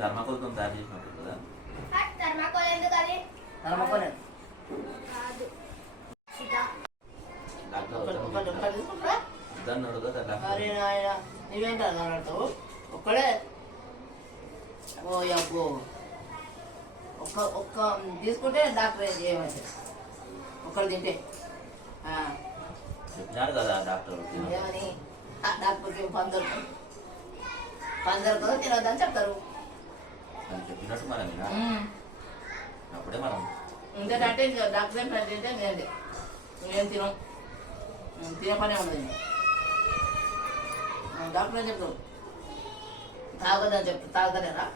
థర్మాకోల్తో తయారు చేసినట్టు కదా. థర్మాకోల్ ఎందుకు అది? థర్మాకోల్ కాదు. అరే నాయన నువ్వేంట మాట్లాడతావు? ఒక్కడే ఓ అబ్బో ఒక్క తీసుకుంటే డాక్టర్ ఏం చేయమంటే ఒక్కరు తింటే చెప్పినారు కదా డాక్టర్. ఏమని డాక్టర్కి పని దొరకదు తినొద్దని చెప్తారు. చెప్పినట్టు మనం అప్పుడే మనం ఇంకేంటంటే డాక్టర్ ఏం పని తింటే నేనండి నువ్వేం తినే పనే ఉండదు. డాక్టర్ ఏం చెప్తావు? తాగొద్దని చెప్తా తాగుతానేరా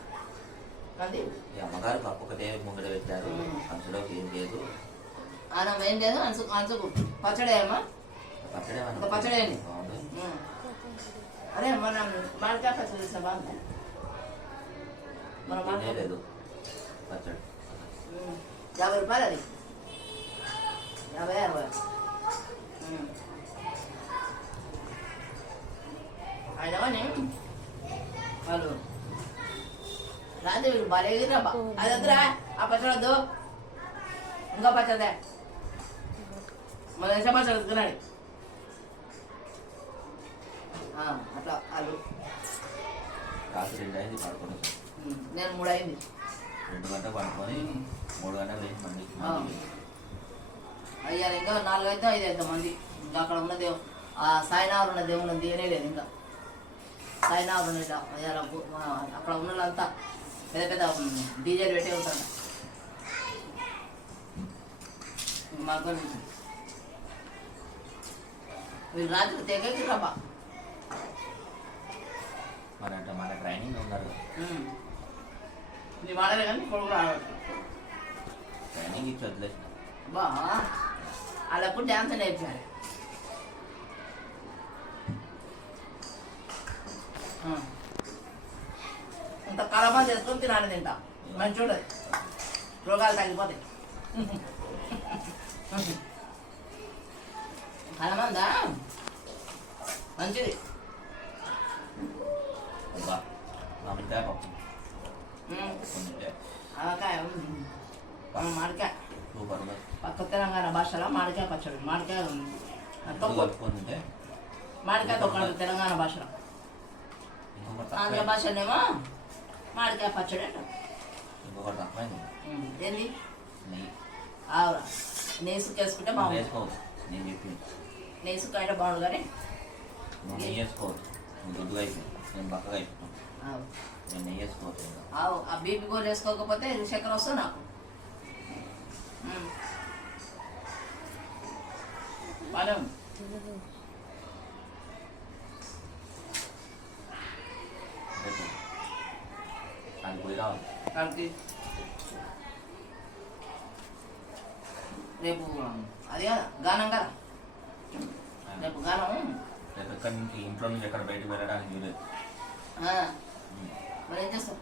అంతే. అమ్మగారు పప్పు ఒకటే ముంగడ పెట్టారు, అంచులోకి ఏం లేదు, అన్నం ఏం లేదు, అంచుకు పచ్చడి అమ్మా పచ్చడి అండి. అరే మనం మామిడికాయ పచ్చడి చేసిన బాగుంది. మనం లేదు పచ్చడి 50 రూపాయలు అది 50 60 అయినవని వాళ్ళు రాత్రి వీళ్ళు భలే ఎగిరినబ్బా. అది వద్దురా ఆ పచ్చడి వద్దు, ఇంకా పచ్చదే మన ఎంత పచ్చడి వద్దుకున్నాడు అట్లా వాళ్ళు. రాత్రి 2 అయింది పడుకొని, నేను 3 అయింది. 2 గంటలకు పడుకొని 3 గంటలకు లేచి మంది అయ్యారు. ఇంకా 4 అయితే 5 అవుతాం మంది. ఇంకా అక్కడ ఉన్న దేవుడు ఆ సాయినాథుడు ఉన్న దేవుడు తీయనే లేదు. ఇంకా సాయినాథుడు ఉన్నట అక్కడ ఉన్న వాళ్ళంతా పెద్ద పెద్ద డీజేలు పెట్టే ఉంటారు. మాకు వీళ్ళు రాత్రి తెగకి రాబా మన ట్రైనింగ్ ఉన్నారు. నీ వాడలే కానీ కొడుకు రావడం ట్రైనింగ్ ఇచ్చి వదిలేసిన బా వాళ్ళప్పుడు డ్యాన్స్ నేర్పారు. ఇంత కలమా చేసుకొని తినాలి తింటా మంచి చూడదు, రోగాలు తగ్గిపోతాయి. కలమందా మంచిది. మామిడికాయ పప్పు ఆవకాయ మామిడికాయ పక్క తెలంగాణ భాషలో మామిడికాయ పచ్చడి. మామిడికాయ మామిడికాయ తొక్కడు తెలంగాణ భాషలో. ఆంధ్ర భాషనేమో మామిడికాయ పచ్చడి అంట. ఏంది ఆవురా నెయ్యి సుక్కేసుకుంటే బాగుంది. నెయ్యి సుక్క అంటే బాగుండు కానీ ఆ బీపీ గోలు వేసుకోకపోతే చక్కెర వస్తుంది నాకు. బాగా రేపు అది కదా గానం కదా, రేపు గానం. ఇంట్లో నుంచి ఎక్కడ బయటకు వెళ్ళడానికి లేదు. మరి ఏం చేస్తాం?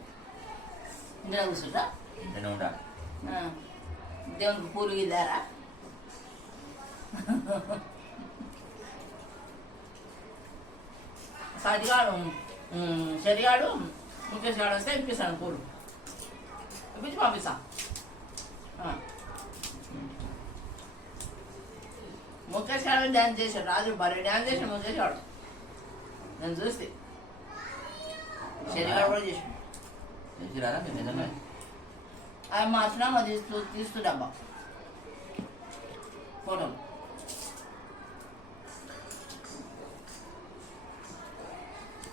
ఇంట్లో కూర్చుంటా, ఇంట్లోనే ఉండాలి. దేవునికి పూలు గిద్దారా? సాటిగాడు శరిగాడు ముఖేష్ గాడు వస్తే ఇప్పిస్తాను పూలు, ఇప్పించి పంపిస్తా. ముఖేష్ గాడు డ్యాన్స్ చేశాడు, రాజు భారీ డ్యాన్స్ చేశాడు ముఖేష్ గాడు. నేను చూస్తే శరిగాడు కూడా చేసాడు. ఆయన మార్చినా మరి తీస్తుండబ్బా ఫోటోలు.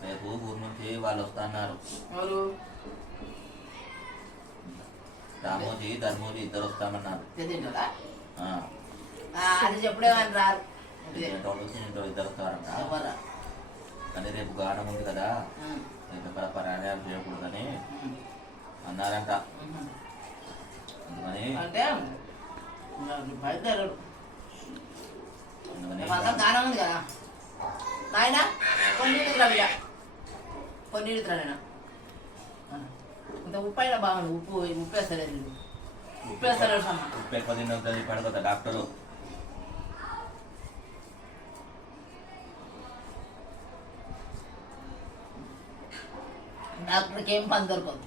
రేపు ఊరు నుంచి వాళ్ళు వస్తున్నారు. ఎవరు? రామోజీ ధర్మోజీ ఇద్దరు వస్తామన్నారు. తెలియదా? అది చెప్పుడే కానీ రారు. ఇద్దరు వస్తారంట. కానీ రేపు గానం ఉంది కదా, ఇక్కడ పర్యాయాలు చేయకూడదని అన్నారంట. అందుకని అంటే గానం ఉంది కదా నాయన, కొన్ని నేను ఇంత ఉప్పు అయినా బాగుంది. ఉప్పు వేస్తలేదు, ఉప్పు వేస్తలేదు. ఉప్పు ఎక్కువ తిన్నది పడగదా డాక్టరు. డాక్టర్కి ఏం పని దొరకదు.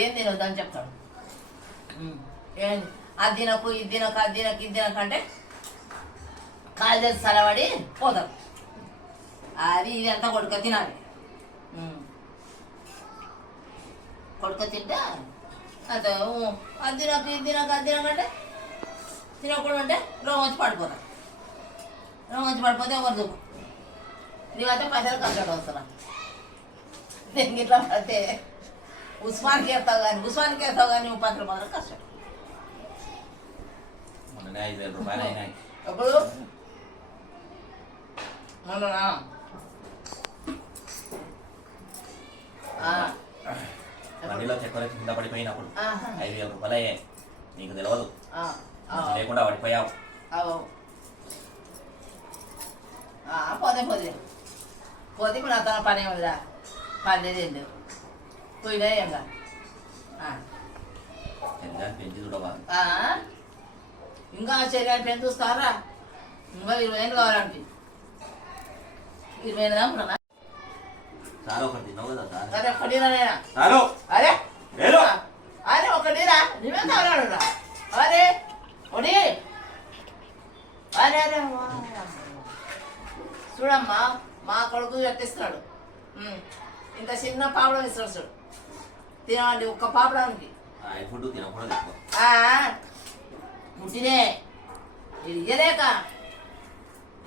ఏం తినొద్దు అని చెప్తాడు. ఏం అది తినకు ఇది తినక అది తినక ఇది తినక అంటే కాలు చేసి సలబడి పోతారు. అది ఇది అంతా కొడుక తినాలి. కొడుక తింటే అంతే. అది తినక ఇది తినక అది తినకంటే తినకూడదు అంటే రోగం వచ్చి పడిపోతారు. రోగం వచ్చి పడిపోతే ఎవరు దుఃఖం. నీవైతే పైసలు ఖర్చు వస్తున్నా. నేను ఇట్లా పడితే ఉస్మాన్కి వేస్తావు కానీ పత్రం మాత్రం కష్టం. మొన్ననే 5,000 రూపాయలు అయినాయి. ఎప్పుడు మొన్ననా? బండిలో చక్కెర కింద పడిపోయినప్పుడు 5,000 రూపాయలు అయ్యాయి. నీకు తెలియదు, లేకుండా పడిపోయావు. పోతే ఇప్పుడు అతను పని ఏమిరా? పని లేదు, పోయినా ఏం రా. పెంచి చూడవా? ఇంకా శరీరాన్ని పెంచి చూస్తారా? ఇంకా 20,000 కావాలంటే 20,000 దాకా. చాలా ఒకటి తిన్నావు కదా సార్. అరే ఒకటిరా నేనా? అరే అరే ఒకటిరా, నువ్వే కావాలడు రా. అరే ఒకటి. అరే అరే చూడమ్మా, మా కొడుకు పెట్టిస్తున్నాడు. ఇంత చిన్న పాపడం ఇస్తాడు చూడు. తినవండి ఒక్క పాపడానికి. ఫుడ్ తినకూడదు. పుట్టినే ఇది ఇయ్యలేక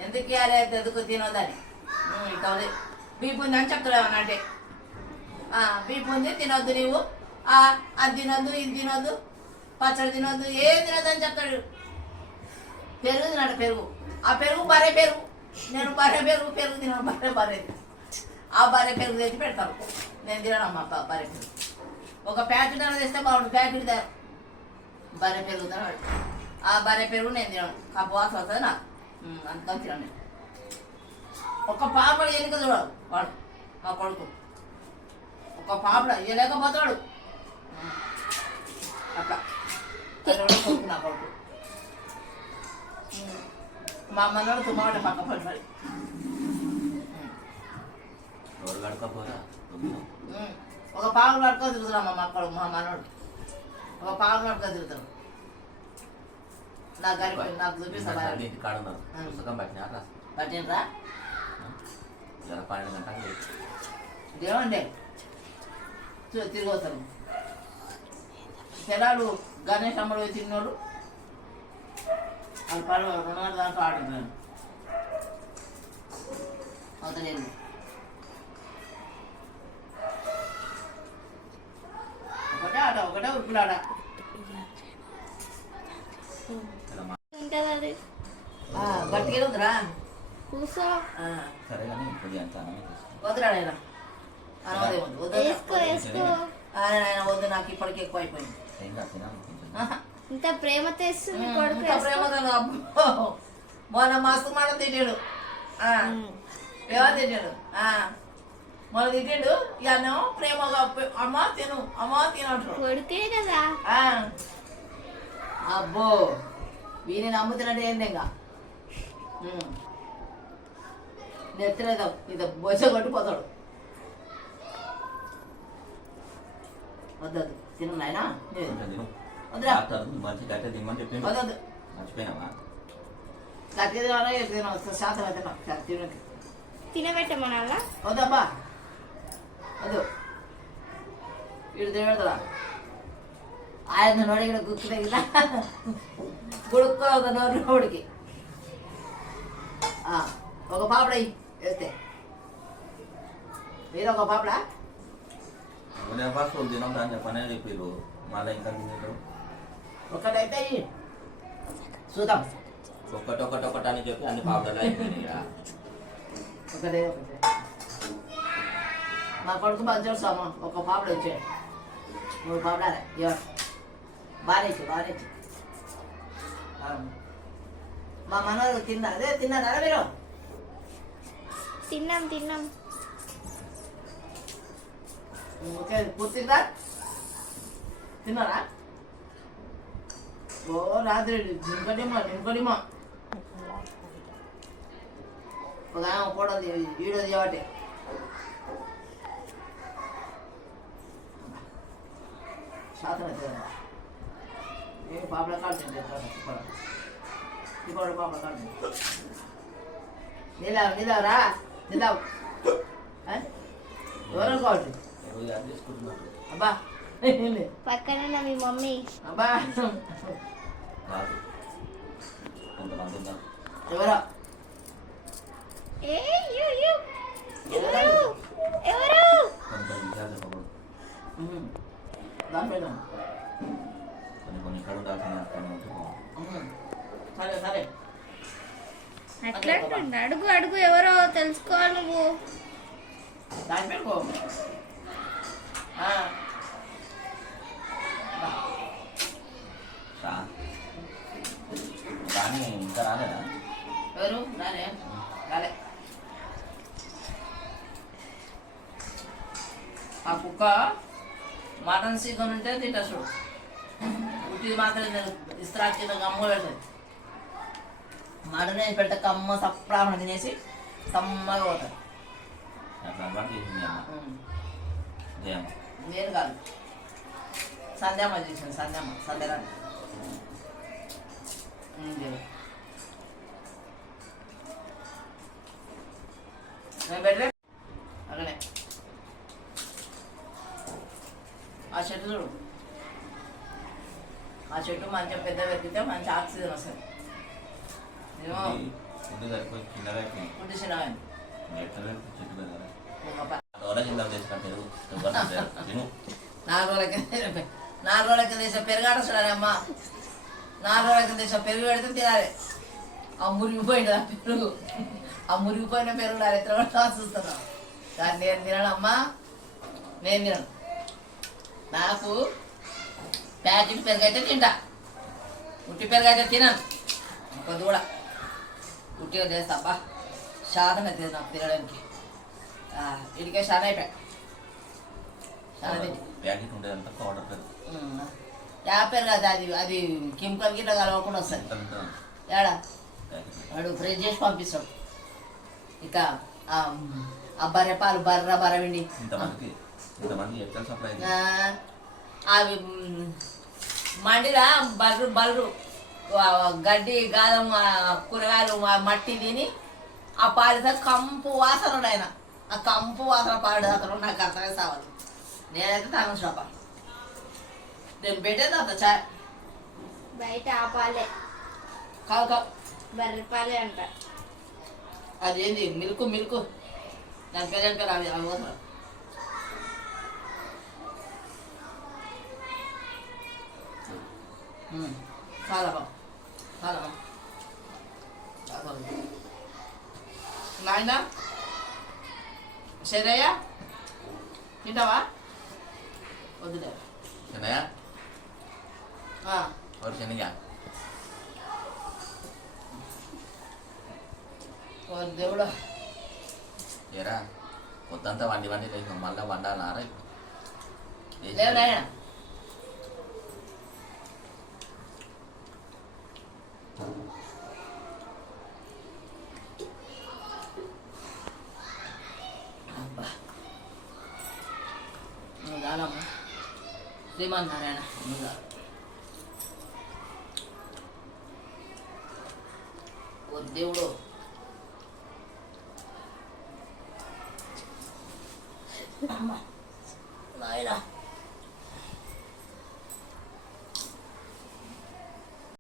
ఎందుకు ఇవ్వాలి, ఎందుకు తినొద్దని. ఇక బీపు ఉంది అని చెప్తాడు. ఏమన్నా అంటే బీపు ఉంది తినొద్దు, నీవు అది తినొద్దు, ఇది తినొద్దు, పచ్చడి తినొద్దు, ఏం తినొద్దు అని చెప్తాడు. పెరుగు తిన్నాడు. పెరుగు ఆ పెరుగు బరే పెరుగు. నేను బరే పెరుగు తిన్నాను. బరే ఆ బరే పెరుగు తెచ్చి పెడతాను. నేను తినమ్మా బరే పెరుగు. ఒక ప్యాకెట్ అన్న తెస్తే బాగుంటుంది. ప్యాకెట్ బరే పెరుగు తిన్నాడు. ఆ బరే పెరుగు నేను తినను. కప్పు వాసన వస్తుంది నాకు, అందుకని తినను నేను. ఒక పాపడు ఎన్నిక చూడడు వాడు, మా కొడుకు. ఒక పాపడ ఇవ్వలేకపోతాడు. అట్లా కొడుకు నా కొడుకు. మా అమ్మనోడు తుమ్మట పక్క పడి మరి ఒక పావులు పట్టుకొని తిరుగుతున్నాం మా కొడుకు. మా మనోడు ఒక పావులు పట్టుకొని తిరుగుతాడు. నాకు గరిపోయి నాకు చూపిస్తా. పట్టినరా ఏమండి తిరిగి వస్తాను. పిల్లలు గణేష్ అమ్మడు పోయి తిన్నోడు వాళ్ళు 200 దాంట్లో ఆడుతున్నాను. అవతలేదు ఒకటే ఆట, ఒకటే ఉరుకులాడ. గట్టిగా వద్దురా, వద్దురాడైనా వద్దు. నాకు ఇప్పటికి ఎక్కువ అయిపోయింది. ఇంత ప్రేమతో ఇస్తుంది కొడుకు. ప్రేమతో మొన్న మస్తు మాట తిట్టాడు. ఎవరు తిట్టాడు? మొన్న తిట్టాడు. ఇక ప్రేమగా అమ్మ తిను అంటాడు. కొడుకే కదా. అబ్బో వీని నమ్ముతున్నట్టు ఏంది ఇంకా నెత్తలేదు. ఇది బొచ్చ కొట్టిపోతాడు. వద్దు తిను నాయనా. వద్దురా వద్దు. గట్టిగా శాతం అయితే తినబెట్టమన్నా. వద్దబ్బా వద్దు. వీడు తినబెడతా. ఆయన నోడి ఇక్కడ గుక్కు తగిలా గుడుక్కో ఒక నోడికి. ఒక పాపడ వేస్తే మీరు ఒక పాపడ తినొద్దు అని చెప్పనే చెప్పారు. మళ్ళీ ఇంకా ఒకటైతే చూద్దాం. ఒకటి అని చెప్పి అన్ని పాపడాలు అయిపోయినాయి. ఒకటే మా కొడుకు మంచి చూస్తామా. ఒక పాపడ వచ్చాడు. 3 పాపడాలే ఎవరు బాగా మా మనోరు తిన్నారా మీరు? తిన్నాం. ఓకే పూర్తిగా తిన్నారా? ఓ రాత్రి నింకొడిమా ఒక కూడా వీడియో చేయబట్టే శాతం అయితే ఏ పాపల కాడు తింటే ఇప్పుడు పాపల కాడు నిలవరా నిలవు ఎవరో కావచ్చు రోజు యాడ్ చేసుకుంటున్నారు అబ్బా పక్కనే మీ మమ్మీ. అబ్బా కాదు కొంతమంది ఉన్నారు ఎవరో ఏ యు యు ఎవరు ఎవరు? కొంత విషయాలు చెప్పకూడదు దాని మీద కొన్ని ఇక్కడ ఉండాల్సిన అక్కడ ఉంటే బాగుంది. సరే సరే అట్లా అంటుండు. అడుగు అడుగు ఎవరో తెలుసుకోవాలి నువ్వు. దాని పెట్టుకో కానీ ఇంకా రాలేదా ఎవరు రాలే రాలే ఆ కుక్క మటన్ సీజన్ ఉంటే తింటా చూడు ఉట్టిది మాత్రం ఇస్త్రా కింద కమ్మ పెడుతుంది మటన్ వేసి పెడితే కమ్మ సప్రామణ తినేసి సమ్మగా పోతుంది అట్లా అలవాటు చేసింది అమ్మ జయమ్మ నేను కాదు సంధ్యామ్మ చేసాను సంధ్యరాన్ని నేను పెట్టలే అలానే ఆ చెట్టు చూడు ఆ చెట్టు మంచిగా పెద్ద పెరిగితే మంచి ఆక్సిజన్ వస్తుంది నేను ఫుడ్ సరిపోయి చిన్నగా అయిపోయింది పుట్టించినవాడిని ఎట్లా చెట్టు పెరగాలి డోలా కింద తెచ్చుకుంటే తిను 4 రోజుల కింద 4 రోజుల కింద వేసే పెరగాడ చూడాలి అమ్మ 4 రోజుల కింద వేసే పెరుగు పెడితే తినాలి ఆ మురిగిపోయింది ఆ పెరుగు ఆ మురిగిపోయిన పెరుగు ఎత్ర కూడా చూస్తున్నాను కానీ నేను తినను అమ్మా నేను తినను నాకు ప్యాకెట్ పెరుగు అయితే తింటా ఉట్టి పెరుగు అయితే తినను కొద్ది కూడా ఉట్టిగా చేస్తా అబ్బా శాతం అయితే నాకు తినడానికి ఇదికే శాతం అయిపోయా శాతం తింటి ప్యాకెట్ ఉండేదంతా పౌడర్ పెరుగు యా పెరుగు అది కెమికల్ గిట్లా కలవకుండా వస్తుంది ఏడా వాడు ఫ్రెష్ చేసి పంపిస్తాడు ఇక ఆ బర్రె పాలు బర్ర విండి ఇంతమంది ఎట్లా సప్లై అవి మండిరా బర్రు గడ్డి గాదం కూరగాయలు మట్టి తిని ఆ పాలితో కంపు వాసన ఆయన ఆ కంపు వాసన పాడు అతను నాకు అర్థమే సావాలి నేనైతే తాను షాప నేను పెట్టేది అంత చాయ్ బయట ఆపాలే కావు బర్రెపాలే అంట. అదేంది మిల్క్ దాని పేరు అవి అవసరం చాలా నాయన సరేయ్య తింటావా వద్దులే చిన్నయ్య ఎవరు చిన్నయ్య దేవుడు ఏరా పొద్దంతా వండి తెచ్చిన మళ్ళీ వండాలన్నారా లేవు నాయన దానమ్మ శ్రీమన్నారాయణ ఓ దేవుడు నాయన